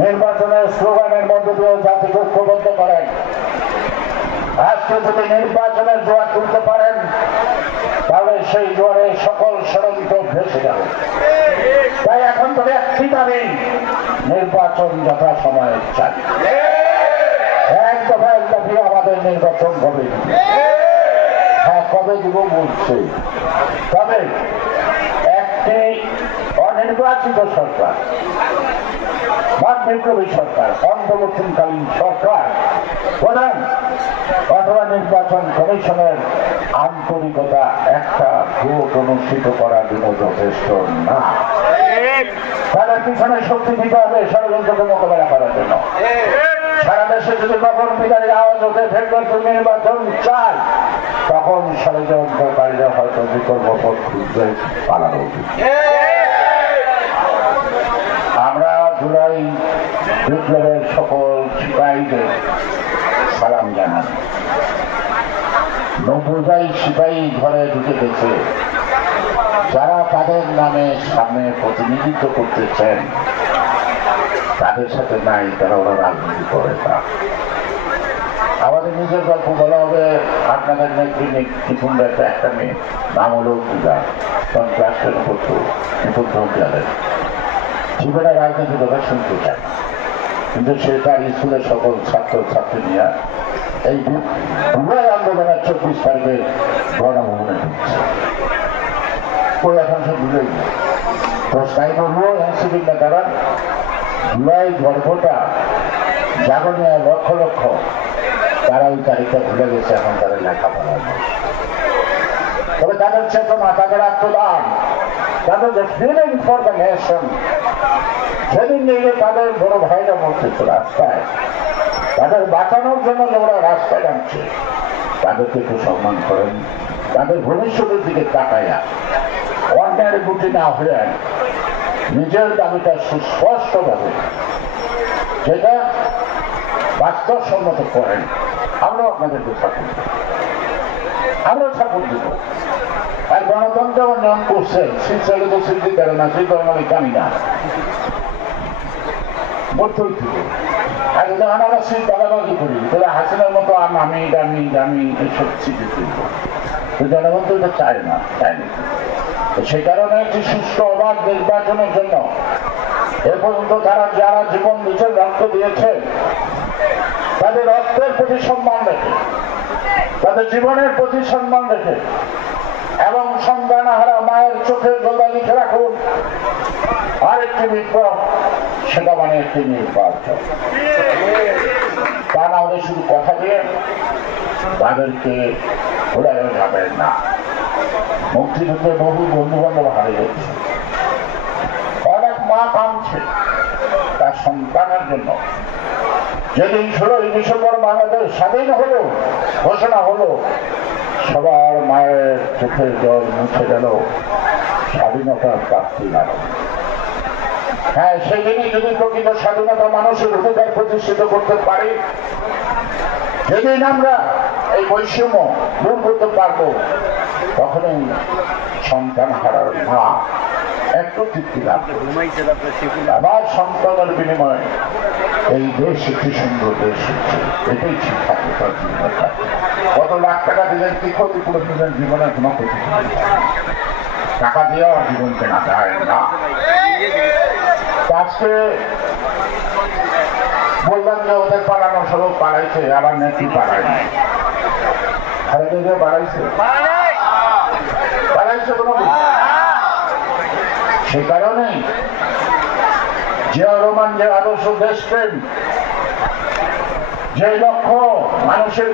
নির্বাচনের স্লোগানের মধ্য দিয়ে জাতিকে ঐক্যবদ্ধ করেন। আজকে যদি নির্বাচনের জোয়ার তুলতে পারেন তাহলে সেই জোয়ারে সকল ষড়যন্ত্র ভেসে যাবে। তাই এখন তবে একটি দাবি, নির্বাচন যথাসময়ে চাই। এক দফায় দাবি আমাদের নির্বাচন হবে। হ্যাঁ, কবে দিব বলছে, তবে একটি অনির্বাচিত সরকার, বিপ্লবী সরকার, অন্তর্বর্তীকালীন সরকার প্রধান অথবা নির্বাচন কমিশনের আন্তরিকতা একটা ভোট অনুষ্ঠিত করার জন্য যথেষ্ট না। তাদের পিছনে শক্তি দিতে হবে ষড়যন্ত্রকে মোকাবেলা করার জন্য। সারা দেশে যদি কখন বিকারীর আওয়াজ ওঠে ফেব্রুয়ারি নির্বাচন চায়, তখন ষড়যন্ত্রকারীরা হয়তো বিকল্প পথ খুঁজতে পালানো উচিত। আমরা জুলাই বিপ্লবের সকল সিপাহীদের সালাম জানাই। 90 সিপাহী ঘরে ঢুকে গেছে, যারা তাদের নামে সামনে প্রতিনিধিত্ব করতেছেন তাদের সাথে নাই, তারা ওরা রাজনীতি করে না। আমাদের নিজের গল্প বলা হবে। আপনাদের নিপুণরা একটা মেয়ে, নাম হলো পূজা, তখন ক্লাস 10 পড়তো, নিপুণ জানেন জীবনে রাজনীতি কথা শুনতে চায়, কিন্তু সে তার স্কুলের সকল ছাত্র ছাত্রী নিয়ে এই জুলাই আন্দোলনের 24 তারিখে গণভবনে ঢুকছে। ওই এখন সে ভুলে গেল তো তাই বলবো এনসিপির নেতারা জুলাই গর্ভটা জাগনিয়া লক্ষ লক্ষ, তারা ওই তারিখটা ভুলে গেছে। এখন তারা লেখাপড়া, তবে তাদের চেতনা, তাদের আত্মদান, তাদের যে ফিলিং ফর দ্য নেশন, সেদিন নিয়ে তাদের বড় ভাইরা বলতেছে রাস্তায়, তাদের বাঁচানোর জন্য যারা রাস্তায় নামছে তাদেরকে একটু সম্মান করেন। তাদের ভবিষ্যতের দিকে তাকাইয়া অন্যায়ের গুটি না হয়ে নিজের দাবিটা সুস্পষ্টভাবে যেটা বাস্তবসম্মত করেন। আমরাও আপনাদেরকে সাপোর্ট দেব, আমরাও সাপোর্ট দেব। আর গণতন্ত্র নিয়ম করছে শীতকালে সিদ্ধি করে না, সেই ধরনের আমি জানি না বলতেই থেকে। আর যদি আমরা শীত দাদাবাজি করি তাহলে হাসিনার মতো আমি দামি দামি এইসব স্মৃতি তুলব, জনগণ তো এটা চায় না, তাই না? সেই কারণে একটি সুষ্ঠু অবাধ নির্বাচনের জন্য এ পর্যন্ত যারা জীবন নিজের রক্ত দিয়েছে তাদের রক্তের প্রতি সম্মান রেখে, তাদের জীবনের প্রতি সম্মান রেখে এবং সন্তানাহারা মায়ের চোখের জল লিখে রাখুন আরেকটি বিপ্লব, সেটা মানে একটি নির্বাচন। তা না হলে শুধু কথা দিয়ে তাদেরকে ভোলানো যাবে না। মুক্তিযুদ্ধে বহু বন্ধু বান্ধব হারিয়ে গেছে, অনেক মা কাঁদছে তার সন্তানের জন্য। যেদিন 16ই ডিসেম্বর বাংলাদেশ স্বাধীন হলো, ঘোষণা হলো, সবার মায়ের চোখের জল মুছে গেল, স্বাধীনতার প্রাপ্তি লাভ। হ্যাঁ, সেই দিনই যদি প্রকৃত স্বাধীনতা মানুষের অধিকার প্রতিষ্ঠিত করতে পারি, যেদিন আমরা এই বৈষম্য দূর করতে পারবো, তখনই সন্তান হারার মা একটু তৃপ্তি লাভ করবে। আবার সন্তানের বিনিময়ে এই দেশ একটি সুন্দর দেশ হচ্ছে, এটাই ঠিক থাকে তার জীবনের কাছে। কত লাখ টাকা দিলেন, কি ক্ষতি করেছিলেন, জীবনের কোনো ক্ষতি টাকা দিয়েও জীবন কেনা যায় না। আজকে বললাম যে ওদের পালানো সব পালাইছে, আবার নাকি পালায় নাই, খালেদা বাড়াইছে বাড়াইছে কোনো। সে কারণেই জিয়াউর রহমান যে আদর্শ দেশপ্রেম, যে লক্ষ্য মানুষের